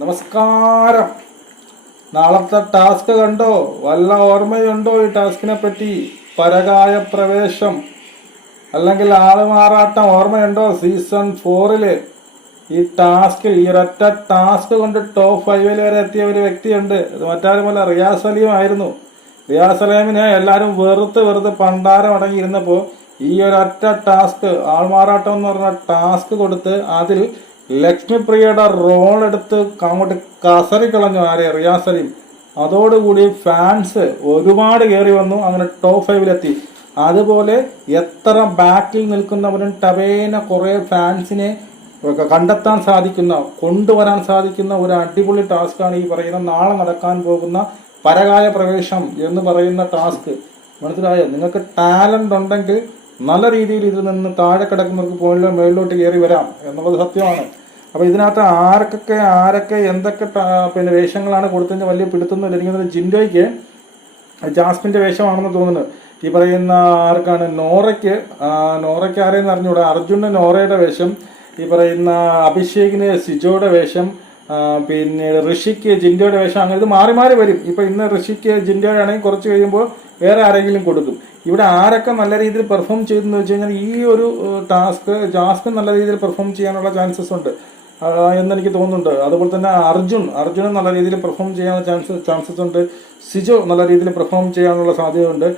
നമസ്കാരം. നാളത്തെ ടാസ്ക് കണ്ടോ? വല്ല ഓർമ്മയുണ്ടോ ഈ ടാസ്കിനെ പറ്റി? പരകായ പ്രവേശം അല്ലെങ്കിൽ ആളുമാറാട്ടം ഓർമ്മയുണ്ടോ? സീസൺ 4 ഈ ടാസ്കിൽ ഈ ഒരൊറ്റ ടാസ്ക് കൊണ്ട് ടോപ്പ് 5 വരെ എത്തിയ ഒരു വ്യക്തിയുണ്ട്. അത് മറ്റാരുമല്ല, റിയാസ് സലീം ആയിരുന്നു. റിയാസ് സലീമിനെ എല്ലാവരും വെറുത്ത് പണ്ടാരം അടങ്ങിയിരുന്നപ്പോൾ ഈ ഒരൊറ്റ ടാസ്ക്, ആൾമാറാട്ടം എന്ന് പറഞ്ഞ ടാസ്ക് കൊടുത്ത് അതിൽ ലക്ഷ്മിപ്രിയയുടെ റോൾ എടുത്ത് അങ്ങോട്ട് കസറിക്കളഞ്ഞു റിയാസ് സലീം. അതോടുകൂടി ഫാൻസ് ഒരുപാട് കയറി വന്നു, അങ്ങനെ ടോപ്പ് 5 അതുപോലെ എത്ര ബാക്കിൽ നിൽക്കുന്നവരും ടവേന കുറെ ഫാൻസിനെ കണ്ടെത്താൻ സാധിക്കുന്ന, കൊണ്ടുവരാൻ സാധിക്കുന്ന ഒരു അടിപൊളി ടാസ്ക്കാണ് ഈ പറയുന്ന നാളെ നടക്കാൻ പോകുന്ന പരകായ പ്രവേശം എന്ന് പറയുന്ന ടാസ്ക്. മനസ്സിലായോ? നിങ്ങൾക്ക് ടാലന്റ് ഉണ്ടെങ്കിൽ നല്ല രീതിയിൽ ഇതിൽ നിന്ന് താഴെ കിടക്കുന്നവർക്ക് പോയിന്റ് മേളിലോട്ട് കയറി വരാം എന്നുള്ളത് സത്യമാണ്. അപ്പൊ ഇതിനകത്ത് ആരൊക്കെ എന്തൊക്കെ വേഷങ്ങളാണ് കൊടുത്തതിന് വലിയ പിടുത്തൊന്നുമില്ല. എനിക്ക് ജിൻഡോയ്ക്ക് ജാസ്മിന്റെ വേഷമാണെന്ന് തോന്നുന്നു. ഈ പറയുന്ന ആർക്കാണ്, നോറയ്ക്ക് ആരെയെന്ന് അറിഞ്ഞൂടാ. അർജുന് നോറയുടെ വേഷം, ഈ പറയുന്ന അഭിഷേകിന് സിജോയുടെ വേഷം, പിന്നെ ഋഷിക്ക് ജിൻഡോയുടെ വേഷം. അങ്ങനെ ഇത് മാറി മാറി വരും. ഇപ്പൊ ഇന്ന് ഋഷിക്ക് ജിൻഡോയുടെ ആണെങ്കിൽ കുറച്ച് കഴിയുമ്പോൾ വേറെ ആരെങ്കിലും കൊടുക്കും. ഇവിടെ ആരൊക്കെ നല്ല രീതിയിൽ പെർഫോം ചെയ്തെന്ന് വെച്ച് കഴിഞ്ഞാൽ ഈ ഒരു ടാസ്ക് ജാസ്മിൻ നല്ല രീതിയിൽ പെർഫോം ചെയ്യാനുള്ള ചാൻസസ് ഉണ്ട് എന്നെനിക്ക് തോന്നുന്നുണ്ട്. അതുപോലെ തന്നെ അർജുനും നല്ല രീതിയിൽ പെർഫോം ചെയ്യാനുള്ള ചാൻസസ് ഉണ്ട്. സിജോ നല്ല രീതിയിൽ പെർഫോം ചെയ്യാനുള്ള സാധ്യതയുണ്ട്.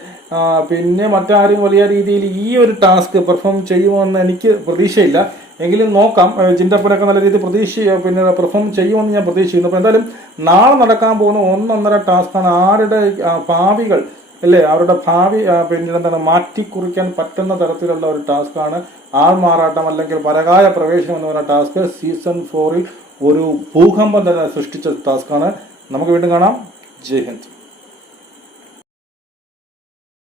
പിന്നെ മറ്റാരും വലിയ രീതിയിൽ ഈ ഒരു ടാസ്ക് പെർഫോം ചെയ്യുമെന്ന് എനിക്ക് പ്രതീക്ഷയില്ല. എങ്കിലും നോക്കാം. ജിൻഡപ്പനൊക്കെ നല്ല രീതിയിൽ പെർഫോം ചെയ്യുമെന്ന് ഞാൻ പ്രതീക്ഷിക്കുന്നു. അപ്പോൾ എന്തായാലും നാളെ നടക്കാൻ പോകുന്ന 1.5 ടാസ്ക്കാണ്. ആരുടെ ഭാവികൾ അല്ലേ, അവരുടെ ഭാവി മാറ്റിക്കുറിക്കാൻ പറ്റുന്ന തരത്തിലുള്ള ഒരു ടാസ്ക്കാണ് ആൾമാറാട്ടം അല്ലെങ്കിൽ പരകായ പ്രവേശനം എന്ന് പറയുന്ന ടാസ്ക്. സീസൺ 4 ഒരു ഭൂകമ്പം തന്നെ സൃഷ്ടിച്ച ടാസ്ക്കാണ്. നമുക്ക് വീണ്ടും കാണാം. ജയ് ഹിന്ദ്.